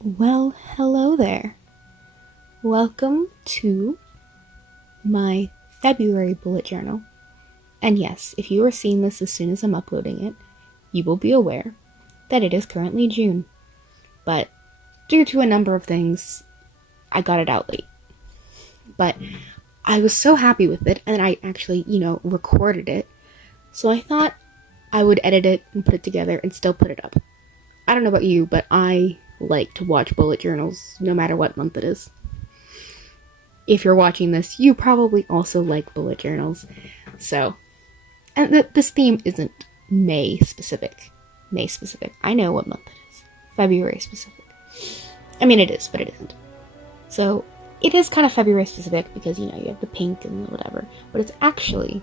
Well, hello there. Welcome to my February bullet journal. And yes, if you are seeing this as soon as I'm uploading it, you will be aware that it is currently June. But due to a number of things, I got it out late. But I was so happy with it, and I actually, recorded it. So I thought I would edit it and put it together and still put it up. I don't know about you, but I like to watch bullet journals no matter what month it is. If you're watching this, you probably also like bullet journals. So, and this theme isn't May specific. I know what month it is. February specific. I mean, it is, but it isn't. So, it is kind of February specific because, you have the pink and whatever. But it's actually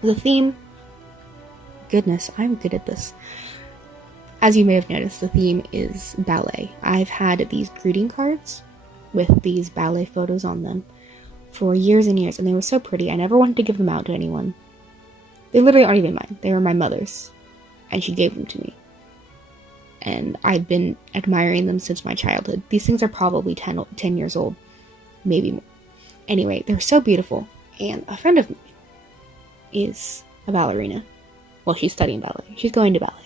the theme. Goodness, I'm good at this. As you may have noticed, the theme is ballet. I've had these greeting cards with these ballet photos on them for years and years, and they were so pretty. I never wanted to give them out to anyone. They literally aren't even mine. They were my mother's, and she gave them to me. And I've been admiring them since my childhood. These things are probably 10 years old, maybe more. Anyway, they're so beautiful, and a friend of mine is a ballerina. Well, she's studying ballet. She's going to ballet.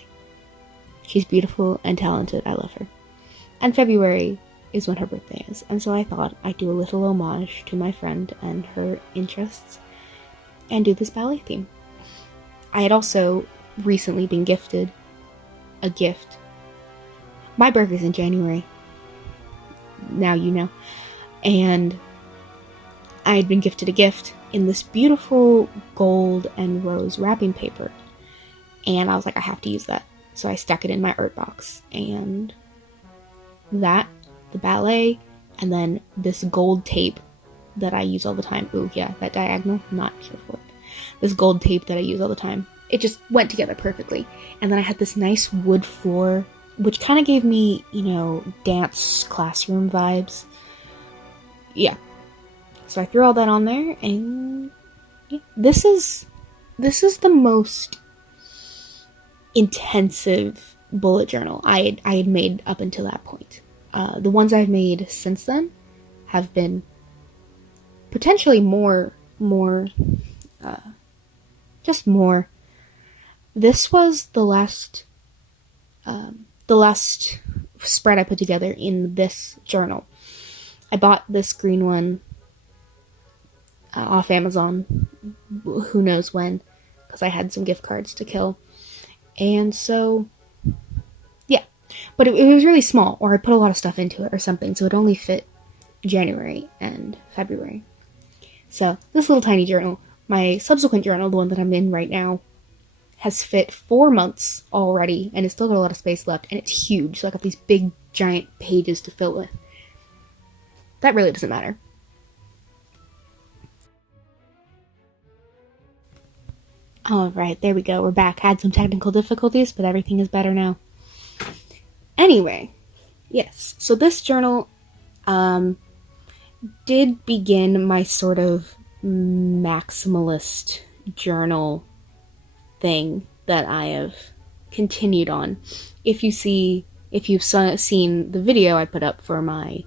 She's beautiful and talented. I love her. And February is when her birthday is. And so I thought I'd do a little homage to my friend and her interests and do this ballet theme. I had also recently been gifted a gift. My birthday's in January. Now you know. And I had been gifted a gift in this beautiful gold and rose wrapping paper. And I was like, I have to use that. So I stuck it in my art box, and that, the ballet, and then this gold tape that I use all the time. Ooh, yeah, that diagonal, not sure for it. This gold tape that I use all the time. It just went together perfectly. And then I had this nice wood floor, which kind of gave me, dance classroom vibes. Yeah. So I threw all that on there, and yeah, this is the most intensive bullet journal I had made up until that point. The ones I've made since then have been potentially more. This was the last spread I put together in this journal. I bought this green one off Amazon, who knows when, because I had some gift cards to kill. And so, yeah. But it was really small, or I put a lot of stuff into it or something, so it only fit January and February. So, this little tiny journal, my subsequent journal, the one that I'm in right now, has fit 4 months already, and it's still got a lot of space left, and it's huge, so I got these big, giant pages to fill with. That really doesn't matter. Alright, there we go. We're back. Had some technical difficulties, but everything is better now. Anyway, yes. So this journal did begin my sort of maximalist journal thing that I have continued on. If you've seen the video I put up for my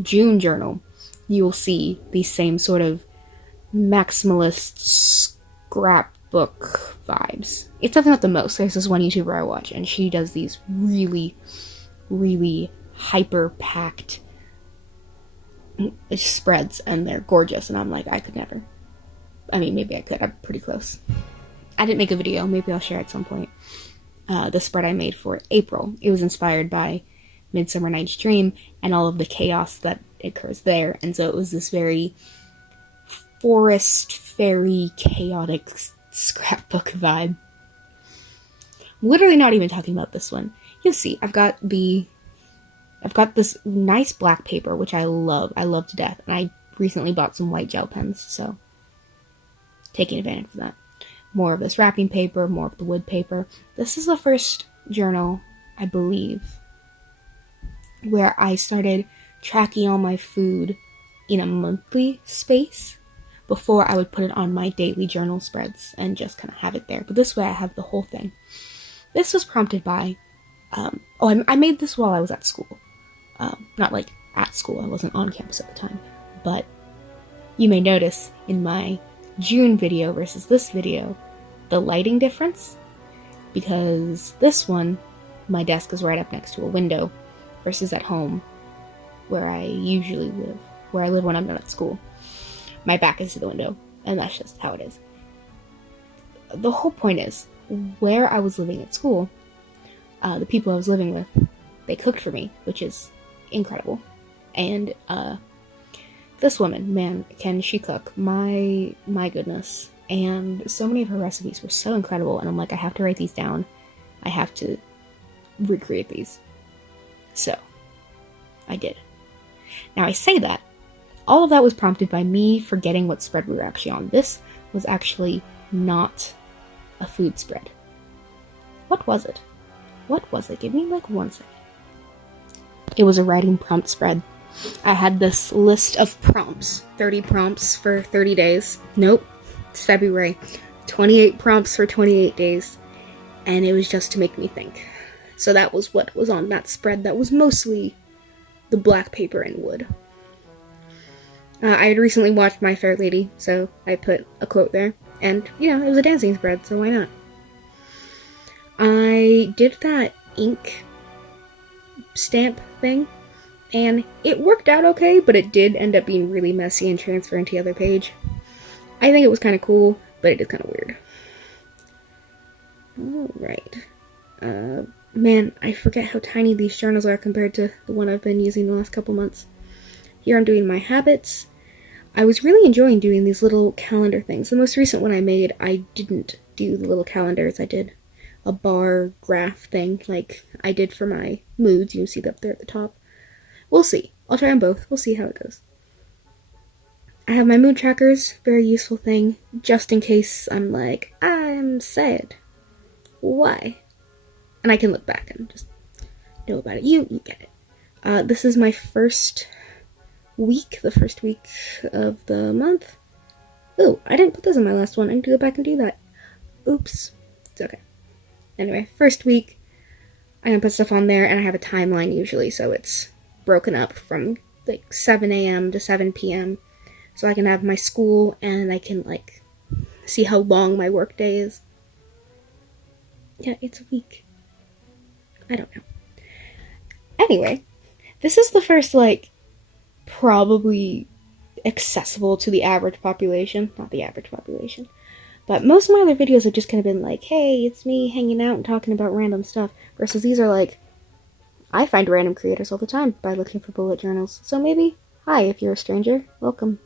June journal, you will see these same sort of maximalist scrapbook vibes. It's definitely not the most. There's this one YouTuber I watch, and she does these really, really hyper-packed spreads, and they're gorgeous, and I'm like, I could never. I mean, maybe I could. I'm pretty close. I didn't make a video. Maybe I'll share at some point. The spread I made for April. It was inspired by Midsummer Night's Dream and all of the chaos that occurs there, and so it was this very forest, fairy, chaotic scrapbook vibe. I'm literally not even talking about this one. You'll see, I've got this nice black paper, which I love to death, and I recently bought some white gel pens, so taking advantage of that. More of this wrapping paper, more of the wood paper. This is the first journal, I believe, where I started tracking all my food in a monthly space. Before, I would put it on my daily journal spreads and just kind of have it there. But this way I have the whole thing. This was prompted by I made this while I was at school. Not like at school, I wasn't on campus at the time. But you may notice in my June video versus this video, the lighting difference. Because this one, my desk is right up next to a window, versus at home, where I usually live, where I live when I'm not at school. My back is to the window, and that's just how it is. The whole point is, where I was living at school, the people I was living with, they cooked for me, which is incredible. And this woman, man, can she cook? My goodness. And so many of her recipes were so incredible, and I'm like, I have to write these down. I have to recreate these. So, I did. Now, I say that. All of that was prompted by me forgetting what spread we were actually on. This was actually not a food spread. What was it? What was it? Give me like 1 second. It was a writing prompt spread. I had this list of prompts. 30 prompts for 30 days. Nope. It's February. 28 prompts for 28 days. And it was just to make me think. So that was what was on that spread. That was mostly the black paper and wood. I had recently watched My Fair Lady, so I put a quote there. And, it was a dancing spread, so why not? I did that ink stamp thing, and it worked out okay, but it did end up being really messy and transferring to the other page. I think it was kind of cool, but it is kind of weird. Alright. Man, I forget how tiny these journals are compared to the one I've been using the last couple months. Here I'm doing my habits. I was really enjoying doing these little calendar things. The most recent one I made, I didn't do the little calendars. I did a bar graph thing like I did for my moods. You can see that up there at the top. We'll see. I'll try them both. We'll see how it goes. I have my mood trackers. Very useful thing. Just in case I'm like, I'm sad. Why? And I can look back and just know about it. You get it. This is my first week, the first week of the month. Oh, I didn't put this in my last one. I need to go back and do that. Oops. It's okay. Anyway, first week, I'm gonna put stuff on there, and I have a timeline usually, so it's broken up from like 7 a.m. to 7 p.m. So I can have my school, and I can like see how long my work day is. Yeah, it's a week. I don't know. Anyway, this is the first probably accessible to the average population. Not the average population. But most of my other videos have just kind of been like, hey, it's me hanging out and talking about random stuff. Versus these are like, I find random creators all the time by looking for bullet journals. So maybe, hi, if you're a stranger, welcome.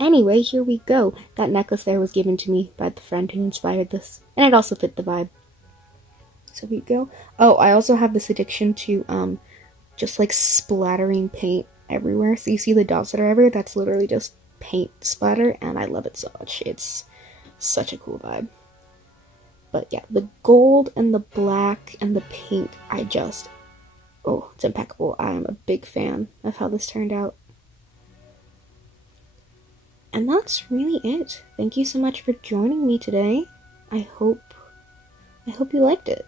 Anyway, here we go. That necklace there was given to me by the friend who inspired this. And it also fit the vibe. So here we go. Oh, I also have this addiction to just like splattering paint everywhere. So you see the dots that are everywhere? That's literally just paint splatter, and I love it so much. It's such a cool vibe. But yeah, the gold and the black and the pink, oh, it's impeccable. I am a big fan of how this turned out. And that's really it. Thank you so much for joining me today. I hope you liked it.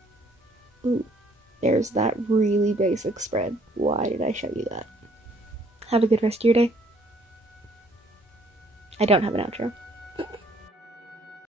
Ooh, there's that really basic spread. Why did I show you that? Have a good rest of your day. I don't have an outro.